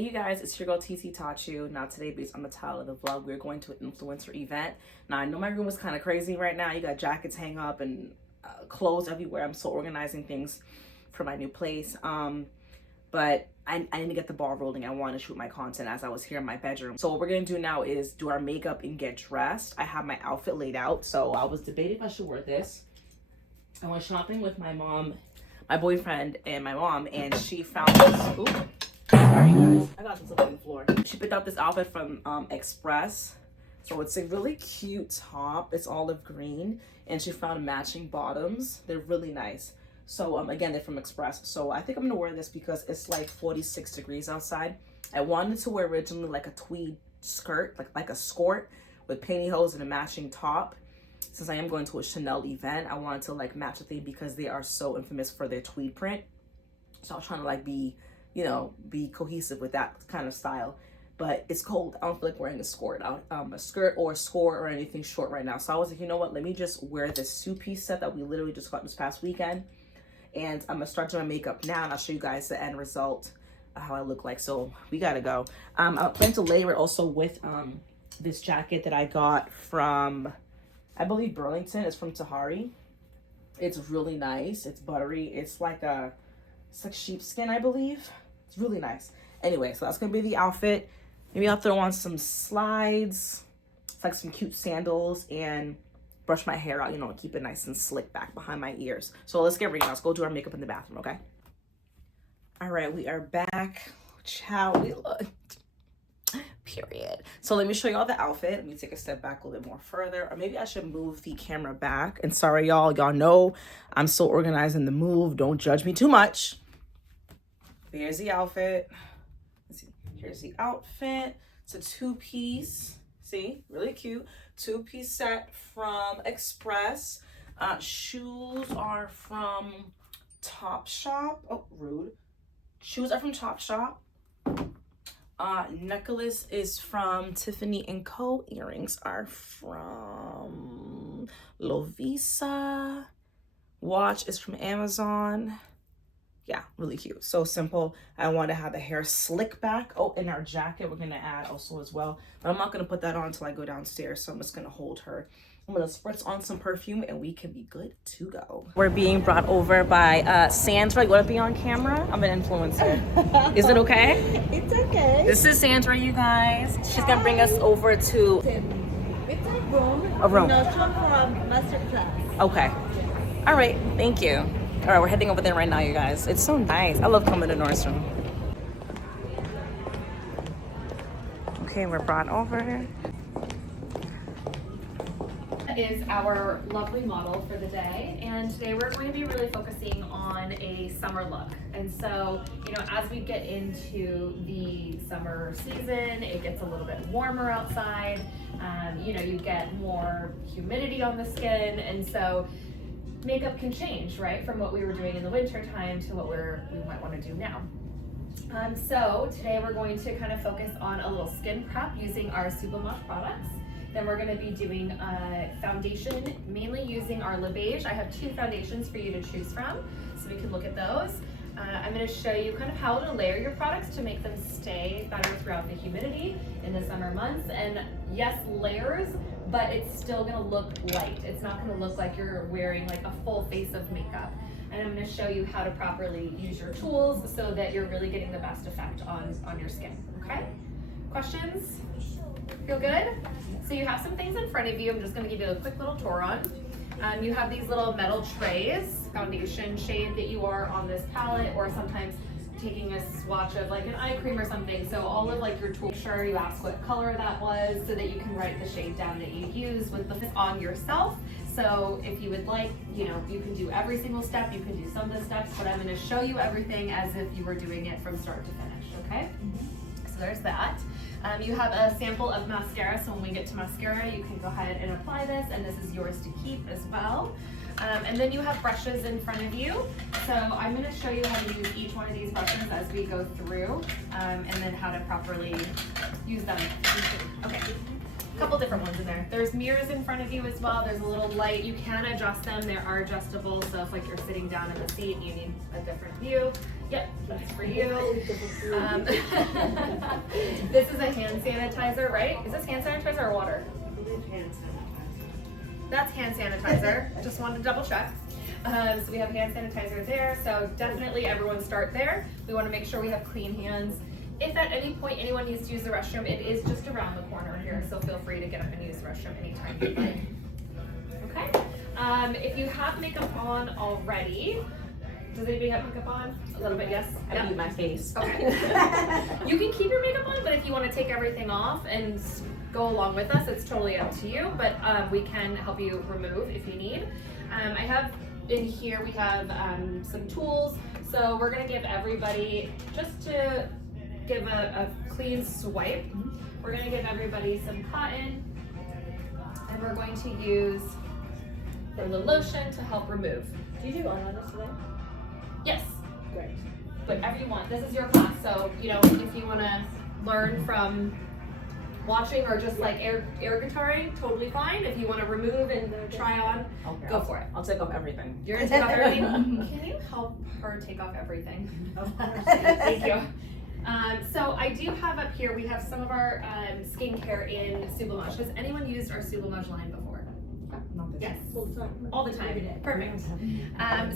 Hey you guys, it's your girl TT Tachu. Now today, based on the title of the vlog, we're going to an influencer event. Now I know my room is kind of crazy right now. You got jackets hang up and clothes everywhere. I'm still organizing things for my new place. But I need to get the ball rolling. I want to shoot my content as I was here in my bedroom. So what we're going to do now is do our makeup and get dressed. I have my outfit laid out. So I was debating if I should wear this. I went shopping with my mom, my boyfriend, and my mom, and she found this. Ooh. Sorry guys, I got some on the floor. She picked out this outfit from Express. So it's a really cute top. It's olive green, and she found matching bottoms. They're really nice. So again, they're from Express. So I think I'm gonna wear this because it's like 46 degrees outside. I wanted to wear originally like a tweed skirt, like a skirt with pantyhose and a matching top. Since I am going to a Chanel event, I wanted to like match the theme because they are so infamous for their tweed print. So I was trying to like be, you know, be cohesive with that kind of style. But it's cold. I don't feel like wearing a skirt, or a skirt or anything short right now. So I was like, you know what? Let me just wear this 2-piece set that we literally just got this past weekend. And I'm gonna start doing my makeup now, and I'll show you guys the end result of how I look like. So we gotta go. I plan to layer it also with this jacket that I got from, I believe, Burlington. It's from Tahari. It's really nice. It's buttery. It's like sheepskin, I believe. It's really nice. Anyway, so that's gonna be the outfit. Maybe I'll throw on some slides. It's like some cute sandals, and brush my hair out, you know, keep it nice and slick back behind my ears. So let's get ready. Let's go do our makeup in the bathroom, okay? All right, we are back. Ciao, we look. Period. So let me show you all the outfit. Let me take a step back a little bit more further, or maybe I should move the camera back. And sorry, y'all know I'm still organizing the move. Don't judge me too much. Here's the outfit. Let's see. Here's the outfit. It's a 2-piece. See, really cute. 2-piece set from Express. Shoes are from Topshop. Oh, rude. Shoes are from Topshop. Necklace is from Tiffany & Co. Earrings are from Lovisa. Watch is from Amazon. Yeah, really cute. So simple. I want to have the hair slick back. Oh, and our jacket we're going to add also as well. But I'm not going to put that on until I go downstairs. So I'm just going to hold her. I'm going to spritz on some perfume and we can be good to go. We're being brought over by Sandra. You want to be on camera? I'm an influencer. Is it okay? It's okay. This is Sandra, you guys. She's going to bring us over to... It's a room. A room. LOTION from MASTERCLASS. Okay. All right. Thank you. All right, we're heading over there right now, you guys. It's so nice. I love coming to Nordstrom. Okay, we're brought over. That is our lovely model for the day, and today we're going to be really focusing on a summer look. And so, you know, as we get into the summer season, it gets a little bit warmer outside. You know, you get more humidity on the skin, and so makeup can change, right, from what we were doing in the winter time to what we might want to do now. So today we're going to kind of focus on a little skin prep using our SUBLIMAGE products. Then we're going to be doing foundation, mainly using our LUMIÈRE. I have 2 foundations for you to choose from, so we can look at those. I'm going to show you kind of how to layer your products to make them stay better throughout the humidity in the summer months. And yes, layers, but it's still going to look light. It's not going to look like you're wearing like a full face of makeup. And I'm going to show you how to properly use your tools so that you're really getting the best effect on your skin. Okay? Questions? Feel good? So you have some things in front of you. I'm just going to give you a quick little tour on. You have these little metal trays, foundation shade that you are on this palette, or sometimes taking a swatch of like an eye cream or something. So all of like your tools, make sure you ask what color that was so that you can write the shade down that you use with the on yourself. So if you would like, you know, you can do every single step, you can do some of the steps, but I'm going to show you everything as if you were doing it from start to finish, okay? So there's that. You have a sample of mascara, so when we get to mascara, you can go ahead and apply this, and this is yours to keep as well. And then you have brushes in front of you. So I'm going to show you how to use each one of these brushes as we go through, and then how to properly use them. Okay. couple different ones in there. There's mirrors in front of you as well. There's a little light. You can adjust them. They are adjustable. So if like you're sitting down in the seat and you need a different view, yep, that's for you. This is a hand sanitizer, right? Is this hand sanitizer or water? That's hand sanitizer. I just wanted to double check. So we have hand sanitizer there. So definitely everyone start there. We want to make sure we have clean hands. If at any point anyone needs to use the restroom, it is just around the corner here. So feel free to get up and use the restroom anytime you'd like. Okay. If you have makeup on already, does anybody have makeup on? A little bit, yes? I need my face. Okay. You can keep your makeup on, but if you want to take everything off and go along with us, it's totally up to you, but we can help you remove if you need. I have in here, we have some tools. So we're gonna give everybody, just to give a clean swipe, we're gonna give everybody some cotton, and we're going to use the lotion to help remove. Do you do eyeliners today? Yes. Great. Whatever you want. This is your class, so you know, if you want to learn from watching or just like air guitaring, totally fine. If you want to remove and try on, go for it. I'll take off everything. You're gonna take off everything. Can you help her take off everything? Of course. Thank you. So I do have up here, we have some of our skincare in SUBLIMAGE. Has anyone used our SUBLIMAGE line before? Yes. All the time. Perfect.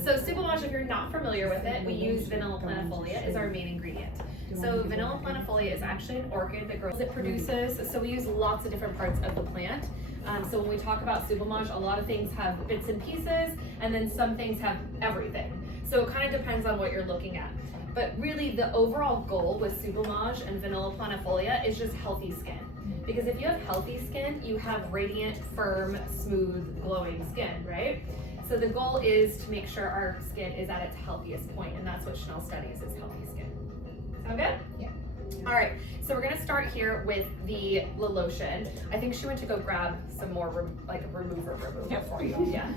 So SUBLIMAGE, if you're not familiar with it, we use vanilla planifolia as our main ingredient. So vanilla planifolia is actually an orchid that grows, it produces, so we use lots of different parts of the plant. So when we talk about SUBLIMAGE, a lot of things have bits and pieces, and then some things have everything. So it kind of depends on what you're looking at. But really the overall goal with SUBLIMAGE and vanilla planifolia is just healthy skin. Because if you have healthy skin, you have radiant, firm, smooth, glowing skin, right? So the goal is to make sure our skin is at its healthiest point, and that's what Chanel studies is healthy skin. Sound good? Yeah. All right, so we're gonna start here with the lotion. I think she went to go grab some more remover for you. Yeah.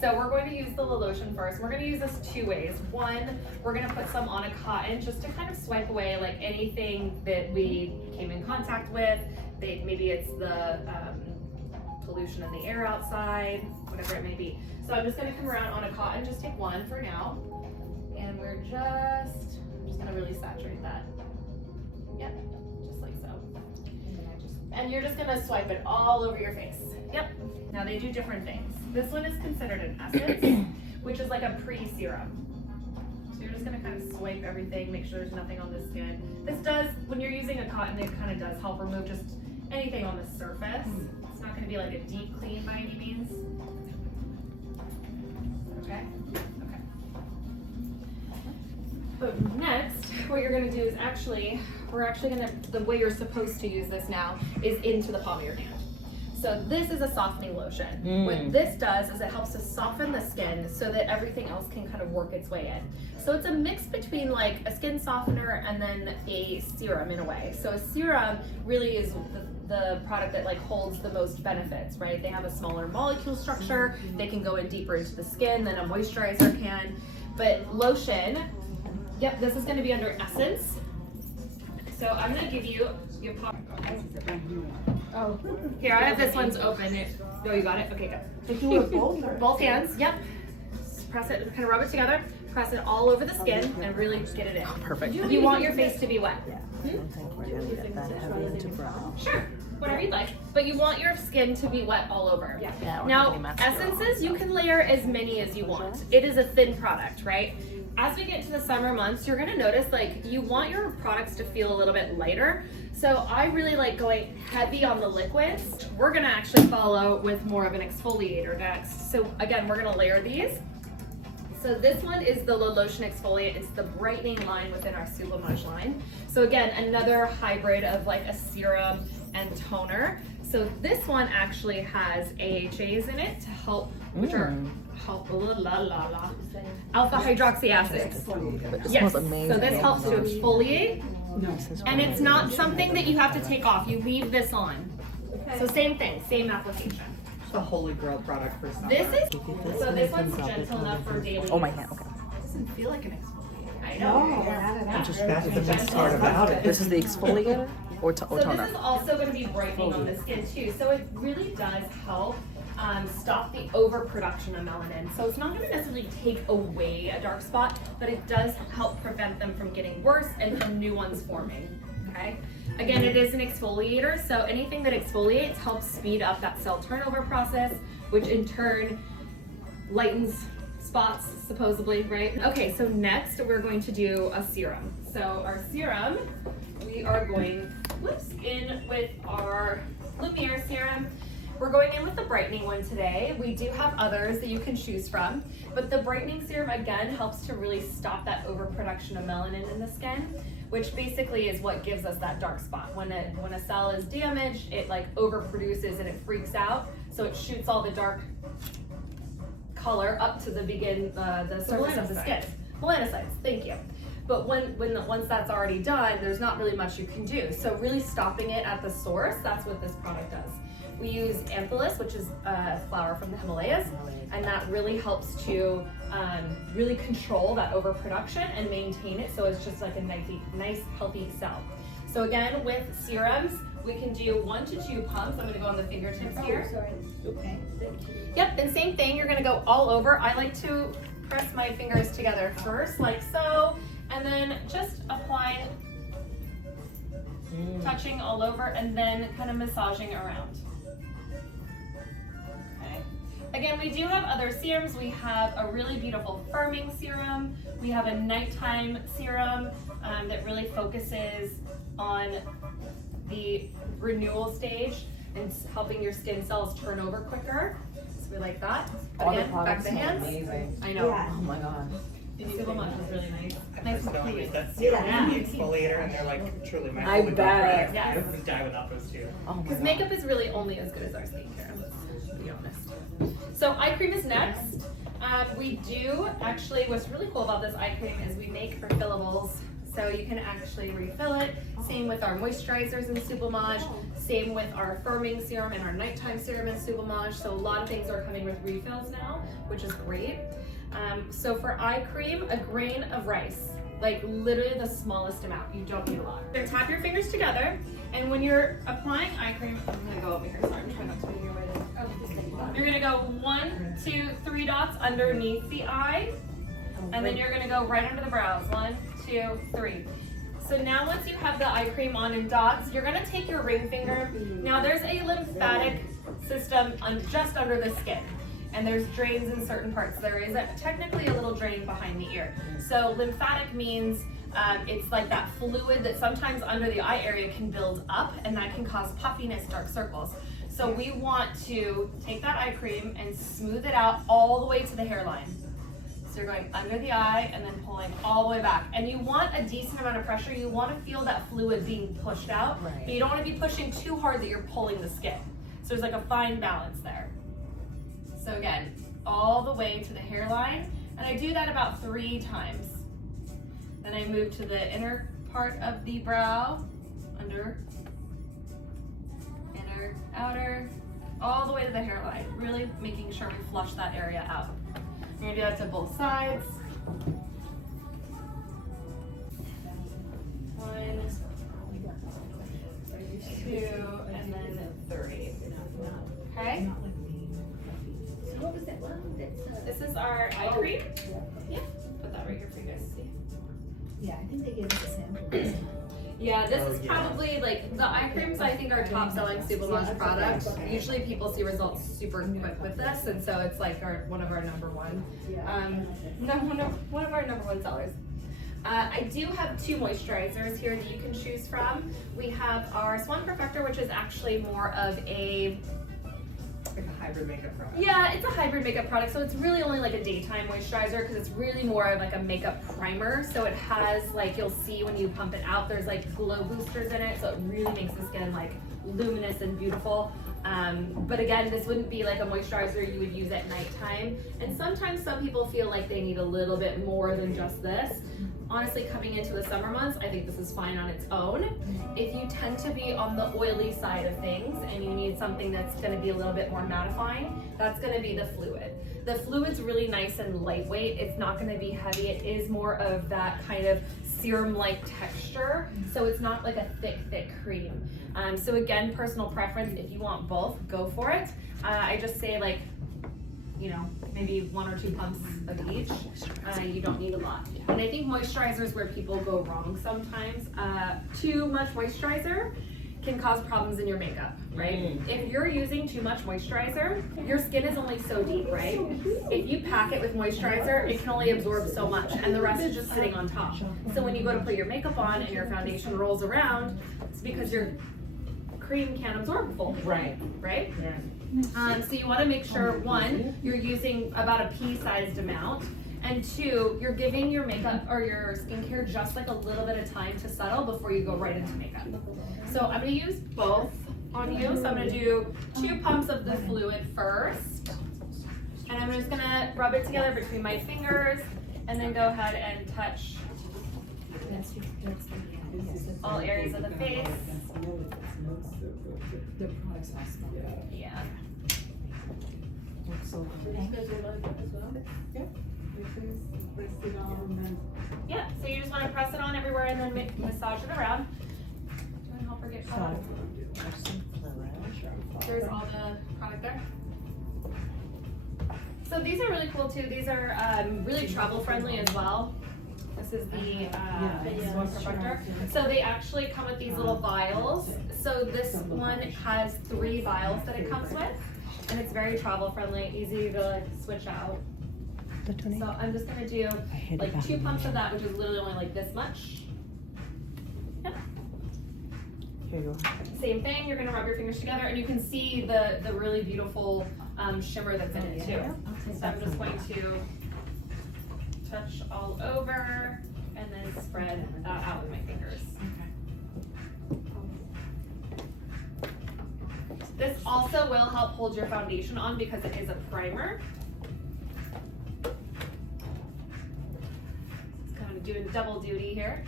So we're going to use the lotion first. We're going to use this two ways. One, we're going to put some on a cotton just to kind of swipe away like anything that we came in contact with. Maybe it's the pollution in the air outside, whatever it may be. So I'm just going to come around on a cotton, just take one for now. And we're just going to really saturate that. Yep, just like so. And you're just going to swipe it all over your face. Yep. Now they do different things. This one is considered an essence, which is like a pre-serum. So you're just gonna kind of swipe everything, make sure there's nothing on the skin. This does, when you're using a cotton, it kind of does help remove just anything on the surface. It's not gonna be like a deep clean by any means. Okay? Okay. But next, what you're gonna do is the way you're supposed to use this now is into the palm of your hand. So this is a softening lotion. What this does is it helps to soften the skin so that everything else can kind of work its way in. So it's a mix between like a skin softener and then a serum in a way. So a serum really is the product that like holds the most benefits, right? They have a smaller molecule structure. They can go in deeper into the skin than a moisturizer can. But lotion, yep, this is gonna be under Essence. So I'm gonna give you your pop. Oh, here, I have this one's open. Oh, you got it? Okay, good. Both hands, yep. Press it, kind of rub it together, press it all over the skin, and really get it in. Oh, perfect. You want your face to be wet. I don't think we're gonna get that heavy into brown. Sure, whatever you'd like. But you want your skin to be wet all over. Yeah, Now, essences, you can layer as many as you want. It is a thin product, right? As we get to the summer months, you're gonna notice like you want your products to feel a little bit lighter. So I really like going heavy on the liquids. We're gonna actually follow with more of an exfoliator next. So again, we're gonna layer these. So this one is the Lotion Exfoliant. It's the brightening line within our SUBLIMAGE line. So again, another hybrid of like a serum and toner. So this one actually has AHAs in it to help, which are alpha hydroxy acids. Yes, so this helps to exfoliate. And it's not something that you have to take off. You leave this on. So same thing, same application. It's the holy grail product for summer. This one's gentle enough for daily use. Oh, my hand, okay. It doesn't feel like an exfoliator. I know. That's the best part about it. This is the exfoliator? Or So toner. this is also going to be brightening on the skin too. So it really does help stop the overproduction of melanin. So it's not going to necessarily take away a dark spot, but it does help prevent them from getting worse and from new ones forming. Okay. Again, it is an exfoliator, so anything that exfoliates helps speed up that cell turnover process, which in turn lightens spots, supposedly, right? Okay, so next we're going to do a serum. So our serum, we are going, in with our LUMIÈRE serum. We're going in with the brightening one today. We do have others that you can choose from, but the brightening serum again helps to really stop that overproduction of melanin in the skin, which basically is what gives us that dark spot. When a cell is damaged, it like overproduces and it freaks out, so it shoots all the dark color up to the surface of the skin. Melanocytes, thank you. But once that's already done, there's not really much you can do. So really stopping it at the source, that's what this product does. We use anthillis, which is a flower from the Himalayas, and that really helps to really control that overproduction and maintain it so it's just like a nice healthy cell. So again, with serums, we can do 1 to 2 pumps. I'm gonna go on the fingertips here. Sorry. Okay. Yep, and same thing, you're gonna go all over. I like to press my fingers together first, like so, and then just apply, touching all over, and then kind of massaging around. Okay. Again, we do have other serums. We have a really beautiful firming serum. We have a nighttime serum that really focuses on the renewal stage and helping your skin cells turn over quicker. So we like that. All the Again, back products to are hands. amazing. I know. Yeah. Oh my god. SUBLIMAGE is really nice. I Nice and personally clean. use that serum Yeah. and the exfoliator, and they're like truly my I holy grail bet. product. Yes. I wouldn't die without those two. Oh my Because god. makeup is really only as good as our skincare, let's be honest. So eye cream is next. We do actually, what's really cool about this eye cream is we make refillables. So you can actually refill it. Same with our moisturizers in SUBLIMAGE. Same with our firming serum and our nighttime serum in SUBLIMAGE. So a lot of things are coming with refills now, which is great. So for eye cream, a grain of rice, like literally the smallest amount. You don't need a lot. You're gonna tap your fingers together, and when you're applying eye cream, I'm gonna go over here. Sorry, I'm trying not to move your way. You're gonna go 1, 2, 3 dots underneath the eye, and then you're gonna go right under the brows. 1, 2, 3. So now once you have the eye cream on in dots, you're gonna take your ring finger. Now there's a lymphatic system just under the skin, and there's drains in certain parts. There is technically a little drain behind the ear. So lymphatic means it's like that fluid that sometimes under the eye area can build up, and that can cause puffiness, dark circles. So we want to take that eye cream and smooth it out all the way to the hairline. So you're going under the eye and then pulling all the way back. And you want a decent amount of pressure. You want to feel that fluid being pushed out, Right. but you don't want to be pushing too hard that you're pulling the skin. So there's like a fine balance there. So again, all the way to the hairline. And I do that about 3 times. Then I move to the inner part of the brow, under, inner, outer, all the way to the hairline. Really making sure we flush that area out. We're gonna do that to both sides. 1, 2, and then 3. Okay? What was that one? This is our eye cream. Yeah, put that right here for you guys to see. Yeah, I think they gave us a sample. Yeah, this Oh, is yeah. probably like the eye creams. I think are top selling SUBLIMAGE product. Usually people see results super quick with this, and so it's like one of our number one. One of our number one sellers. I do have 2 moisturizers here that you can choose from. We have our SOIN Perfector, which is actually more of a Like a hybrid makeup product. Yeah, it's a hybrid makeup product, so it's really only like a daytime moisturizer because it's really more of like a makeup primer. So it has, like, you'll see when you pump it out, there's like glow boosters in it, so it really makes the skin like luminous and beautiful. But again, this wouldn't be like a moisturizer you would use at nighttime. And sometimes some people feel like they need a little bit more than just this. Honestly, coming into the summer months, I think this is fine on its own. If you tend to be on the oily side of things and you need something that's gonna be a little bit more mattifying, that's gonna be the fluid. The fluid's really nice and lightweight. It's not gonna be heavy. It is more of that kind of serum-like texture. So it's not like a thick cream. So again, personal preference. If you want both, go for it. I just say like, you know, maybe 1 or 2 pumps of each. You don't need a lot. And I think moisturizer is where people go wrong sometimes. Too much moisturizer can cause problems in your makeup, right? If you're using too much moisturizer, your skin is only so deep, right? If you pack it with moisturizer, it can only absorb so much and the rest is just sitting on top. So when you go to put your makeup on and your foundation rolls around, it's because your cream can't absorb fully, right? So you want to make sure, 1, you're using about a pea-sized amount, and 2, you're giving your makeup or your skincare just like a little bit of time to settle before you go right into makeup. So I'm going to use both on you. So I'm going to do 2 pumps of the fluid first, and I'm just going to rub it together between my fingers and then go ahead and touch all areas of the face. Yeah. Yeah, so you just want to press it on everywhere and then massage it around. Don't help her get caught up. There's all the product there. So these are really cool too. These are really travel friendly as well. This is the SOIN Perfecteur. So they actually come with these little vials. So this one has 3 vials that it comes with, and it's very travel friendly, easy to like switch out. So I'm just gonna do like 2 pumps of that, which is literally only like this much. Yep. Here you go. Same thing, you're gonna rub your fingers together and you can see the really beautiful shimmer that's in it too. So I'm just going to touch all over and then spread that out with my fingers. This also will help hold your foundation on because it is a primer. It's kind of doing double duty here.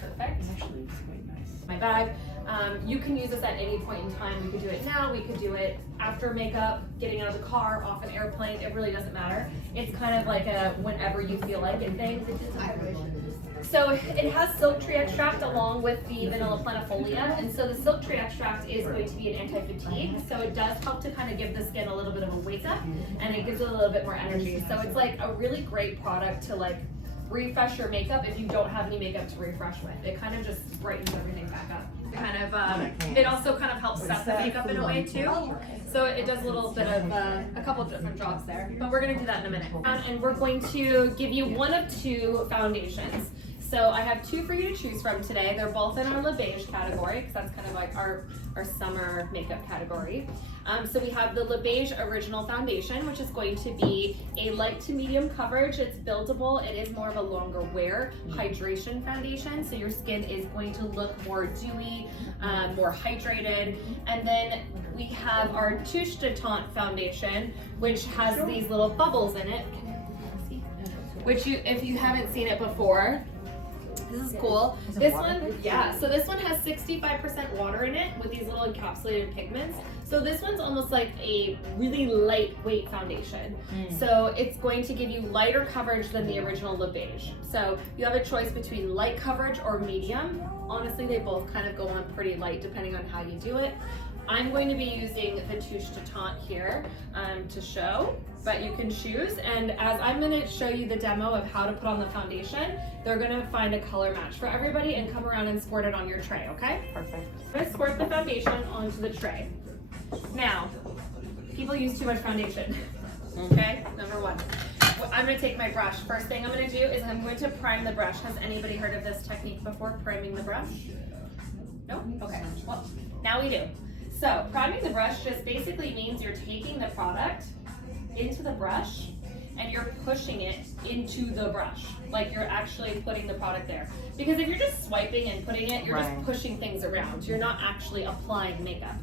Perfect. Actually, it's quite nice. My bag. You can use this at any point in time. We could do it now, we could do it after makeup, getting out of the car, off an airplane, it really doesn't matter. It's kind of like a whenever you feel like it thing. So it has silk tree extract along with the vanilla planifolia, and so the silk tree extract is going to be an anti-fatigue, so it does help to kind of give the skin a little bit of a wake up, and it gives it a little bit more energy. So it's like a really great product to like refresh your makeup if you don't have any makeup to refresh with. It kind of just brightens everything back up. It also kind of helps set the makeup in a way too. So it does a little bit of a couple of different jobs there, but we're gonna do that in a minute. And we're going to give you 1 of 2 foundations. So I have 2 for you to choose from today. They're both in our Le Beige category, because that's kind of like our summer makeup category. So we have the Le Beige Original Foundation, which is going to be a light to medium coverage. It's buildable. It is more of a longer wear hydration foundation. So your skin is going to look more dewy, more hydrated. And then we have our Touche de Tente Foundation, which has these little bubbles in it. Which if you haven't seen it before, this is cool. This one, yeah, so this one has 65% water in it with these little encapsulated pigments. So this one's almost like a really lightweight foundation. So it's going to give you lighter coverage than the original Le Beige. So you have a choice between light coverage or medium. Honestly, they both kind of go on pretty light depending on how you do it. I'm going to be using the Touche de Tente here to show, but you can choose. And as I'm going to show you the demo of how to put on the foundation, they're going to find a color match for everybody and come around and squirt it on your tray, okay? Perfect. I'm going to squirt the foundation onto the tray. Now, people use too much foundation, okay? Number 1. I'm going to take my brush. First thing I'm going to do is I'm going to prime the brush. Has anybody heard of this technique before, priming the brush? No? Okay, well, now we do. So priming the brush just basically means you're taking the product into the brush and you're pushing it into the brush. Like you're actually putting the product there. Because if you're just swiping and putting it, you're just pushing things around. You're not actually applying makeup.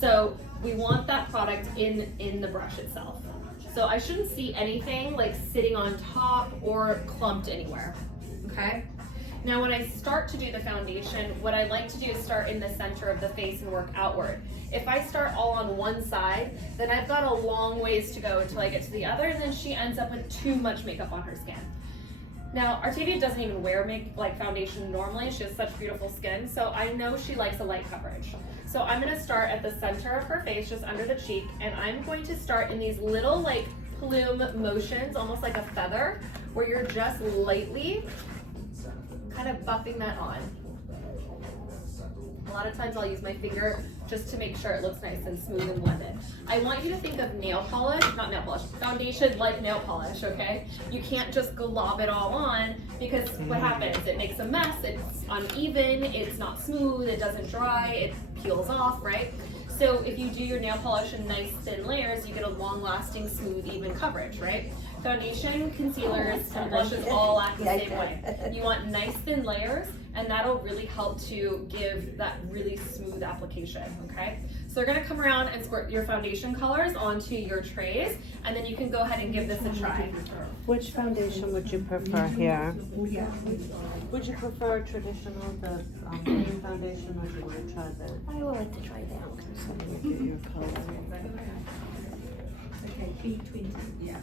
So we want that product in the brush itself. So I shouldn't see anything like sitting on top or clumped anywhere, okay? Now when I start to do the foundation, what I like to do is start in the center of the face and work outward. If I start all on one side, then I've got a long ways to go until I get to the other, and then she ends up with too much makeup on her skin. Now, Artavia doesn't even wear foundation normally. She has such beautiful skin, so I know she likes a light coverage. So I'm gonna start at the center of her face, just under the cheek, and I'm going to start in these little like plume motions, almost like a feather, where you're just lightly kind of buffing that on. A lot of times I'll use my finger just to make sure it looks nice and smooth and blended. I want you to think of nail polish, not nail polish, foundation like nail polish, okay? You can't just glob it all on, because what happens? It makes a mess, it's uneven, it's not smooth, it doesn't dry, it peels off, right? So if you do your nail polish in nice thin layers, you get a long-lasting, smooth, even coverage, right? Foundation, concealers, and blushes all act the same way. You want nice thin layers, and that'll really help to give that really smooth application, okay? So they're gonna come around and squirt your foundation colors onto your trays, and then you can go ahead and give this a try. Which foundation would you prefer here? Would you prefer traditional, the plain foundation, or do you want to try the? I would like to try that. So let me get your color. Okay, B20. Yeah.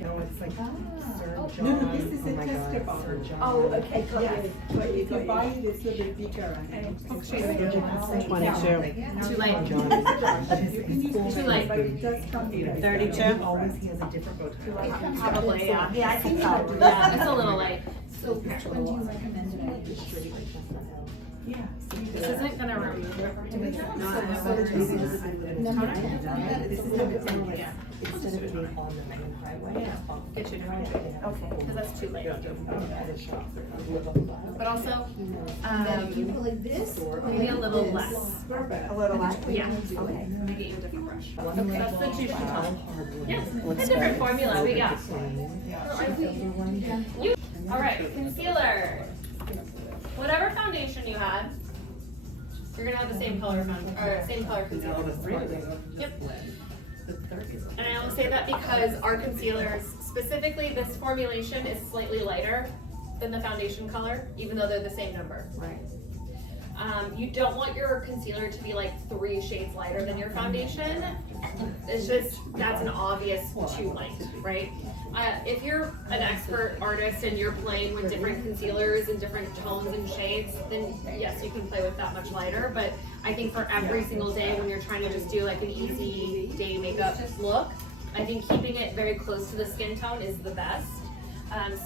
No, it's like Sir Oh. John. No, this is Oh a my tester God, bottle. Sir John. Oh, okay, got Yeah, it. but if you buy it, it's a little bit bigger. Okay. 22. Too light. You can use Too it, light. but it does come with 32? Always he has a different bow tie. Probably, yeah. Yeah, I think so. Yeah, it's a little light. So which one do you recommend that I distribute? Yeah. This isn't gonna remove it. This is how it's like, instead of being on the main highway, it's off. Get you a different tray. Okay. Because that's too light. But But also, Then you go like this? maybe a little less. Perfect. A little less? Yeah. Okay. Let me get you a different brush. Okay. That's the two she told. Yeah, Looks a different good. formula, but yeah. You, all right, concealer. Whatever foundation you had, you're gonna have the same color same color concealer. Yep. And I only say that because our concealers, specifically this formulation, is slightly lighter than the foundation color, even though they're the same number. Right. You don't want your concealer to be like 3 shades lighter than your foundation. It's just, that's an obvious too light, right? If you're an expert artist and you're playing with different concealers and different tones and shades, then yes, you can play with that much lighter. But I think for every single day when you're trying to just do like an easy day makeup look, I think keeping it very close to the skin tone is the best.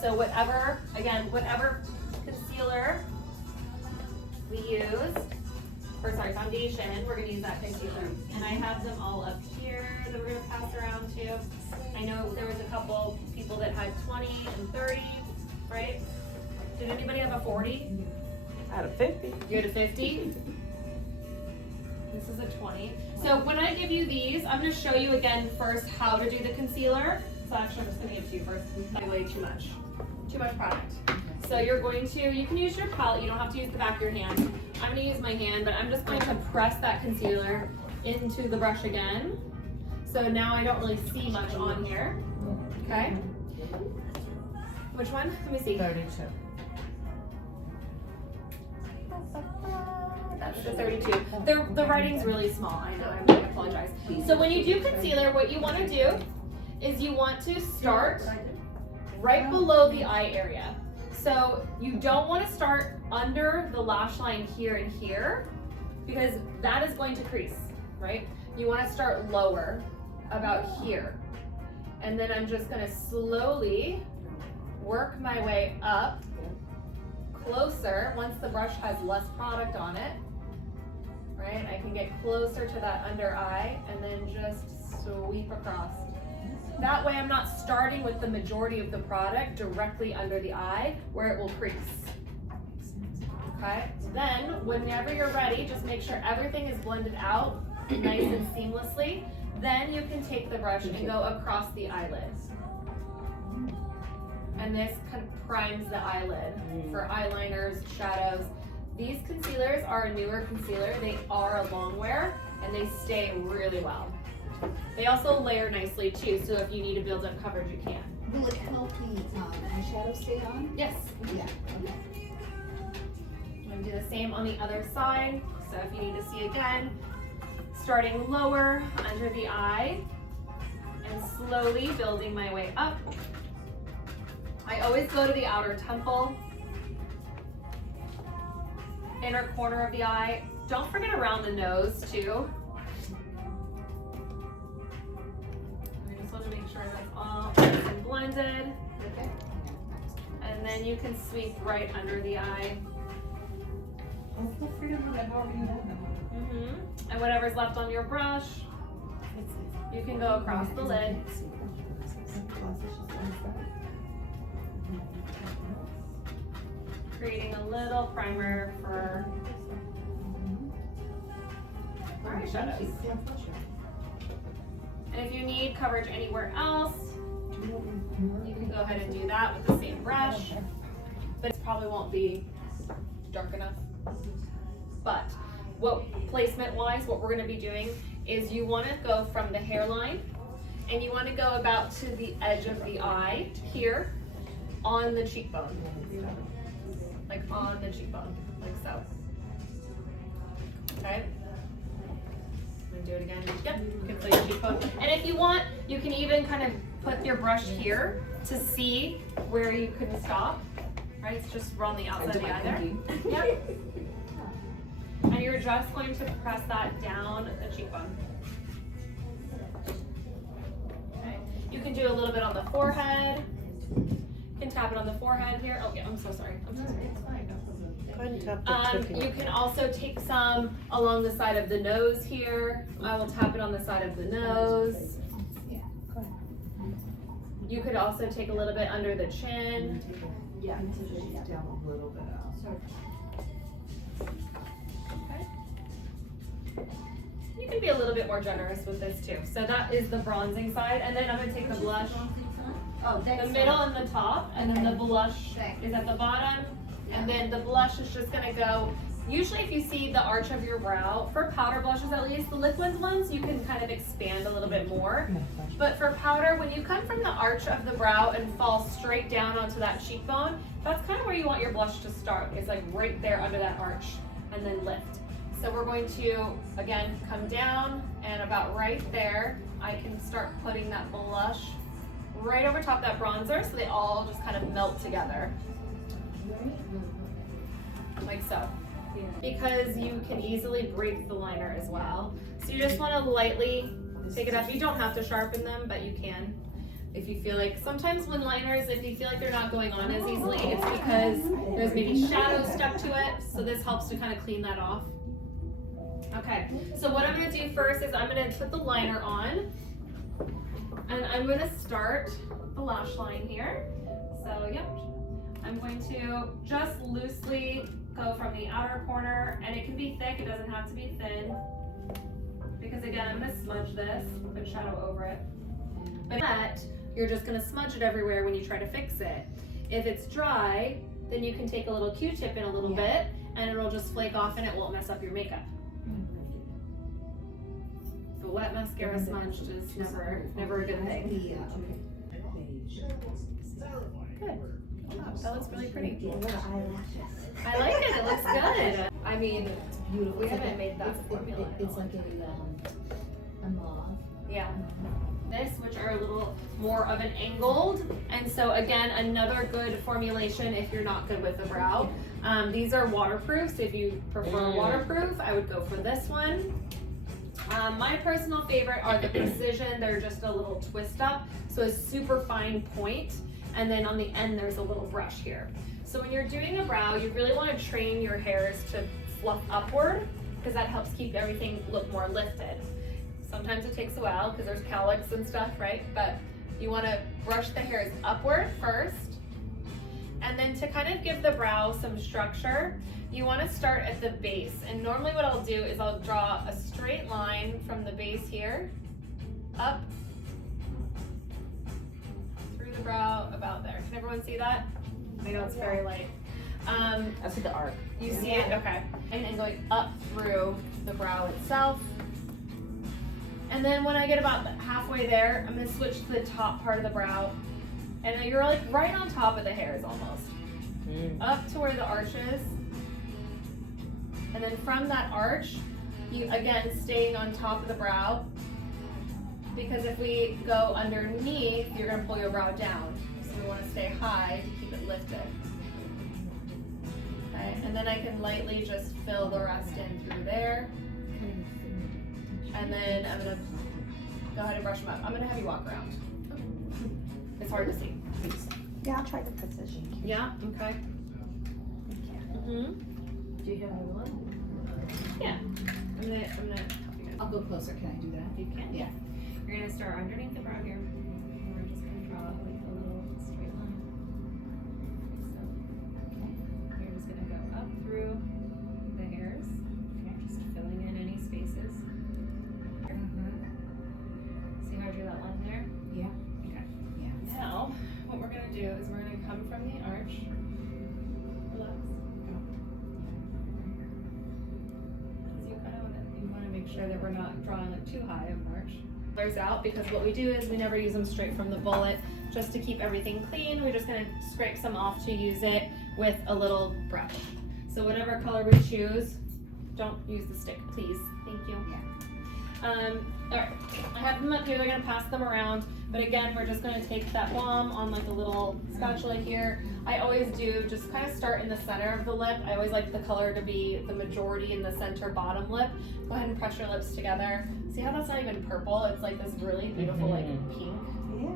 So whatever concealer we use, foundation, we're gonna use that concealer. And I have them all up here that we're gonna pass around to. I know there was a couple people that had 20 and 30, right? Did anybody have a 40? Out of 50. You had a 50? This is a 20. So when I give you these, I'm gonna show you again first how to do the concealer. So actually I'm just gonna give it to you first. That's way too much. Too much product. So you're going to, you can use your palette, you don't have to use the back of your hand. I'm gonna use my hand, but I'm just going to press that concealer into the brush again. So now I don't really see much on here, okay? Which one? Let me see. 32. That's the 32. The writing's really small, I know, I apologize. So when you do concealer, what you wanna do is you want to start right below the eye area. So you don't wanna start under the lash line here and here, because that is going to crease, right? You wanna start lower, about here. And then I'm just gonna slowly work my way up closer. Once the brush has less product on it, right? I can get closer to that under eye and then just sweep across. That way I'm not starting with the majority of the product directly under the eye where it will crease. Okay? Then, whenever you're ready, just make sure everything is blended out nice and seamlessly. Then you can take the brush and go across the eyelid. And this kind of primes the eyelid for eyeliners, shadows. These concealers are a newer concealer. They are a long wear. and they stay really well. They also layer nicely too, so if you need to build up coverage, you can. Will it help the eyeshadow stay on? Yes. Yeah, okay. I'm gonna do the same on the other side. So if you need to see again, starting lower under the eye and slowly building my way up. I always go to the outer temple, inner corner of the eye. Don't forget around the nose too. I just want to make sure that's all nice and blended. Okay. And then you can sweep right under the eye. And whatever's left on your brush, you can go across the lid. Creating a little primer for our eyeshadows. And if you need coverage anywhere else, you can go ahead and do that with the same brush. But it probably won't be dark enough. But placement wise, what we're going to be doing is you want to go from the hairline and you want to go about to the edge of the eye here on the cheekbone. Like on the cheekbone, like so. Okay. I'm going to do it again. Yep, you can feel your cheekbone. And if you want, you can even kind of put your brush here to see where you could stop. Right, it's just on the outside of the eye there. Yep. And you're just going to press that down the cheekbone. Okay. You can do a little bit on the forehead. You can tap it on the forehead here. Oh yeah, I'm so sorry. I'm so sorry. It's fine. Go ahead and tap the tip You here. can also take some along the side of the nose here. I will tap it on the side of the nose. You could also take a little bit under the chin. Yeah, just down a little bit out. You can be a little bit more generous with this too. So that is the bronzing side, and then I'm gonna take the blush. Oh, The middle and the top, and then the blush is at the bottom, and then the blush is just gonna go. Usually if you see the arch of your brow, for powder blushes at least, the liquid ones, you can kind of expand a little bit more. But for powder, when you come from the arch of the brow and fall straight down onto that cheekbone, that's kind of where you want your blush to start. It's like right there under that arch, and then lift. So we're going to, again, come down, and about right there, I can start putting that blush right over top of that bronzer so they all just kind of melt together. Like so. Because you can easily break the liner as well. So you just want to lightly take it up. You don't have to sharpen them, but you can. If you feel like, sometimes when liners, if you feel like they're not going on as easily, it's because there's maybe shadow stuck to it. So this helps to kind of clean that off. Okay, so what I'm going to do first is I'm going to put the liner on. And I'm going to start the lash line here. So, yep. I'm going to just loosely go from the outer corner, and it can be thick, it doesn't have to be thin. Because again, I'm going to smudge this, put shadow over it. But you're just going to smudge it everywhere when you try to fix it. If it's dry, then you can take a little Q-tip in a little bit, and it'll just flake off and it won't mess up your makeup. The wet mascara smudged is never a good thing. Good. Wow, that looks really pretty. I like it. It looks good. I mean, It's beautiful. we haven't made that formula. It's like a mauve. Yeah. This, which are a little more of an angled, and so again, another good formulation if you're not good with the brow. These are waterproof, so if you prefer waterproof, I would go for this one. My personal favorite are the Precision. They're just a little twist up, so a super fine point, and then on the end there's a little brush here. So when you're doing a brow, you really want to train your hairs to fluff upward, because that helps keep everything look more lifted. Sometimes it takes a while because there's cowlicks and stuff, right? But you want to brush the hairs upward first. And then to kind of give the brow some structure, you want to start at the base. And normally what I'll do is I'll draw a straight line from the base here, up, through the brow, about there. Can everyone see that? I know it's very light. I see the arc. You see it? Okay. And going up through the brow itself. And then when I get about halfway there, I'm gonna switch to the top part of the brow. And then you're like right on top of the hairs almost. Up to where the arch is. And then from that arch, you again staying on top of the brow. Because if we go underneath, you're gonna pull your brow down. So we wanna stay high to keep it lifted. Okay, and then I can lightly just fill the rest in through there. And then I'm gonna go ahead and brush them up. I'm gonna have you walk around. It's hard to see. Yeah, I'll try the position. Yeah, okay. Mm-hmm. Do you have another one? Yeah. I'm gonna help you guys. I'll go closer, can I do that? You can? Yeah. You're gonna start underneath the brow here. And we're just gonna draw like a little straight line. So, you're just gonna go up through the hairs. Okay. Just filling in any spaces. See how I drew that line there? Yeah. Okay. Yeah. Now, what we're gonna do is we're gonna come from the arch. Relax. You wanna make sure that we're not drawing like too high of an arch. Colors out, because what we do is we never use them straight from the bullet. Just to keep everything clean, we're just gonna scrape some off to use it with a little brush. So whatever color we choose, don't use the stick, please. Thank you. Alright, I have them up here, they're gonna pass them around, but again, we're just gonna take that balm on like a little spatula here. I always do just kind of start in the center of the lip. I always like the color to be the majority in the center bottom lip. Go ahead and press your lips together. See how that's not even purple? It's like this really beautiful like pink. Yeah.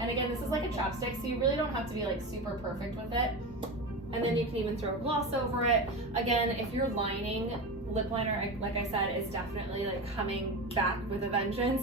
And again, this is like a chapstick, so you really don't have to be like super perfect with it. And then you can even throw a gloss over it. Again, if you're lining, lip liner, like I said, is definitely like coming back with a vengeance.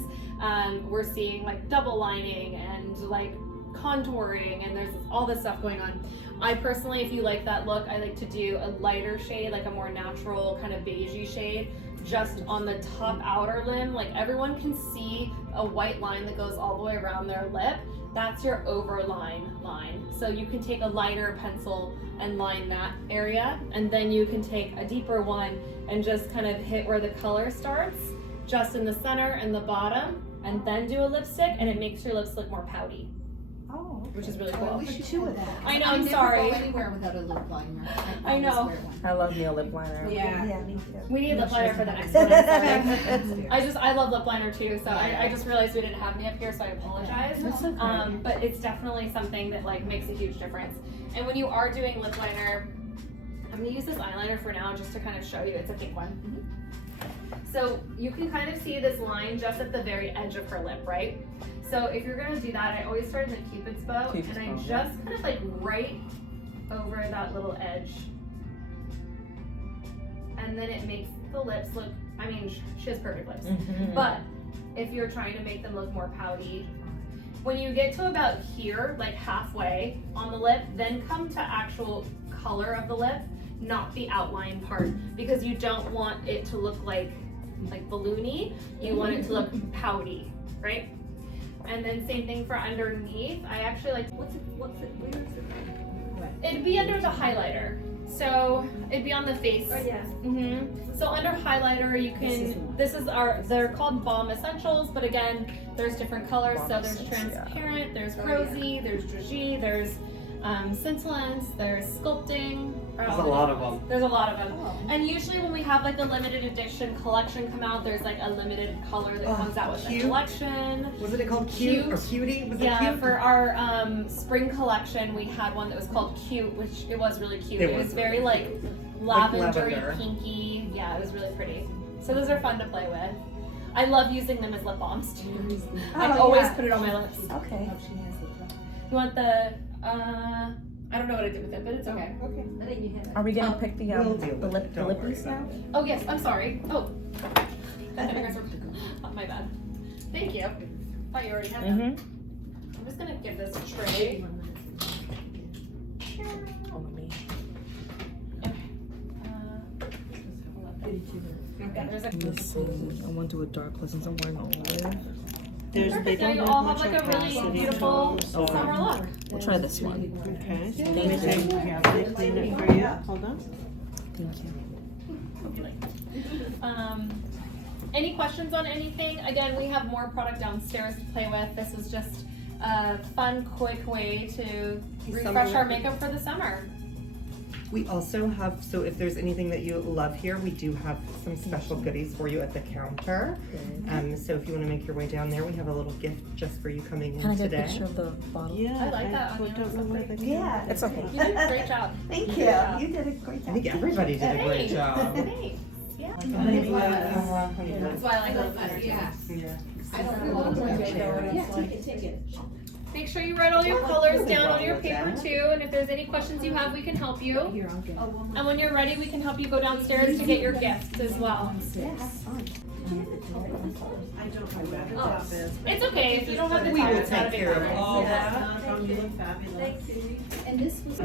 We're seeing like double lining and like contouring, and there's all this stuff going on. I personally, if you like that look, I like to do a lighter shade, like a more natural kind of beigey shade, just on the top outer limb. Like everyone can see a white line that goes all the way around their lip. That's your overline line. So you can take a lighter pencil and line that area, and then you can take a deeper one and just kind of hit where the color starts, just in the center and the bottom, and then do a lipstick, and it makes your lips look more pouty. Oh, okay. Which is really I cool. wish you two of that. I know, I I'm never sorry. go anywhere without a lip liner. I know. always wear one. I love nail lip liner. Yeah, me too. We need lip liner for the next one. I'm sorry. I love lip liner too, so I just realized we didn't have any up here, so I apologize. That's okay. But it's definitely something that like makes a huge difference. And when you are doing lip liner, I'm gonna use this eyeliner for now just to kind of show you. It's a pink one. So you can kind of see this line just at the very edge of her lip, right? So if you're gonna do that, I always start in the Cupid's bow, Cupid's and I bow, just yeah. kind of like right over that little edge. And then it makes the lips look, I mean, she has perfect lips. But if you're trying to make them look more pouty, when you get to about here, like halfway on the lip, then come to actual color of the lip, not the outline part, because you don't want it to look like balloony. You want it to look pouty, right? And then same thing for underneath. I actually like, where is it? It'd be under the highlighter. So it'd be on the face. Oh, yeah. So under highlighter, you can, they're called Balm Essentials, but again, there's different colors. So there's transparent, there's rosy, there's dragee, there's scintillance, there's sculpting. There's a lot of them. There's a lot of them. And usually when we have like a limited edition collection come out, there's like a limited color that comes out with the Cute. collection. Wasn't it called Cute or Cutie? Was it Yeah, Cute? for our spring collection, we had one that was called Cute, which it was really cute. It was very like lavender-y, lavender. pinky. Yeah, it was really pretty. So those are fun to play with. I love using them as lip balms too. I always put it on my lips. Okay. Oh, she has the lip. You want the, I don't know what I did with it, but it's okay. Okay. I think you have it. Are we gonna pick the We'll deal with it. the Don't lip worry piece about now? it. Oh yes, I'm sorry. Oh, my bad. Thank you. Thought you already had them. I'm just gonna give this a tray. There's a Let's see. I want to do a dark one since I'm wearing olive. There's, they Perfect. Now don't you have all have much like a really opacity beautiful to them, so- summer look. We'll try this one. Okay, so Thank let me you. say, clean it for you, hold on. Thank you. any questions on anything? Again, we have more product downstairs to play with. This is just a fun, quick way to refresh our makeup for the summer. We also have, so if there's anything that you love here, we do have some special goodies for you at the counter. So if you want to make your way down there, we have a little gift just for you coming in today. Can I get a picture of the bottle? Yeah, I like that on don't you. know where the Yeah. It's okay. You did a great job. Thank you. Yeah. You did a great job. I think everybody did a great Thanks. job. Thanks. Yeah. That's why I like it better. Yeah. Yeah. I don't know. Yeah, take it. Make sure you write all your colors down on your paper too, and if there's any questions you have, we can help you. Here, I'll get it. And when you're ready, we can help you go downstairs to get your gifts as well. Yeah, have fun. I don't know where the Oh, top is. it's okay if you don't have the We time. will It's not a take big care of deal. all that. You look fabulous. And this was.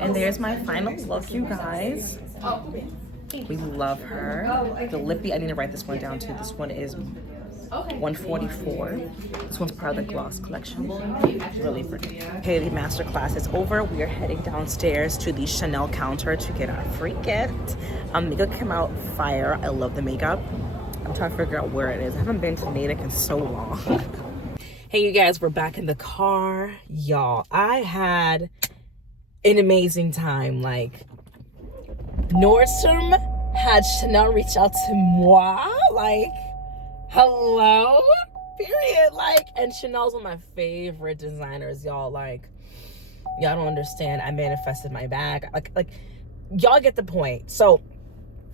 And there's my final look, you guys. Oh, We love her. The lippy, I need to write this one down too. This one is okay. 144. This one's part of the gloss collection. Really pretty. Okay, the masterclass is over. We are heading downstairs to the Chanel counter to get our free gift. Makeup came out fire. I love the makeup. I'm trying to figure out where it is. I haven't been to Natick in so long. Hey, you guys, we're back in the car. Y'all, I had an amazing time. Like, Nordstrom had Chanel reach out to moi. Like, hello? Period. Like, and Chanel's one of my favorite designers, y'all. Like, y'all don't understand. I manifested my bag. Like, y'all get the point. So,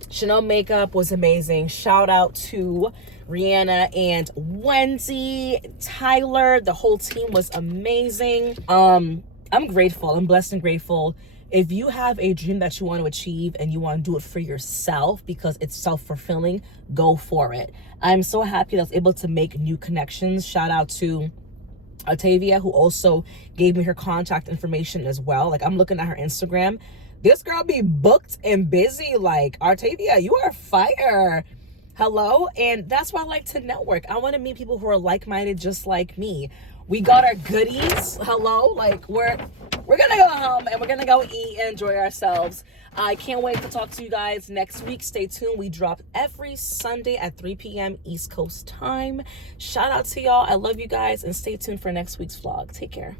Chanel makeup was amazing. Shout out to Rihanna and Wendy, Tyler. The whole team was amazing. I'm grateful. I'm blessed and grateful. If you have a dream that you want to achieve and you want to do it for yourself because it's self-fulfilling, go for it. I'm so happy that I was able to make new connections. Shout out to Octavia, who also gave me her contact information as well. Like, I'm looking at her Instagram. This girl be booked and busy. Like, Octavia, you are fire. Hello? And that's why I like to network. I want to meet people who are like-minded just like me. We got our goodies. Hello? Like, we're gonna go home and we're gonna go eat and enjoy ourselves. I can't wait to talk to you guys next week. Stay tuned. We drop every Sunday at 3 p.m. East Coast time. Shout out to y'all. I love you guys, and stay tuned for next week's vlog. Take care.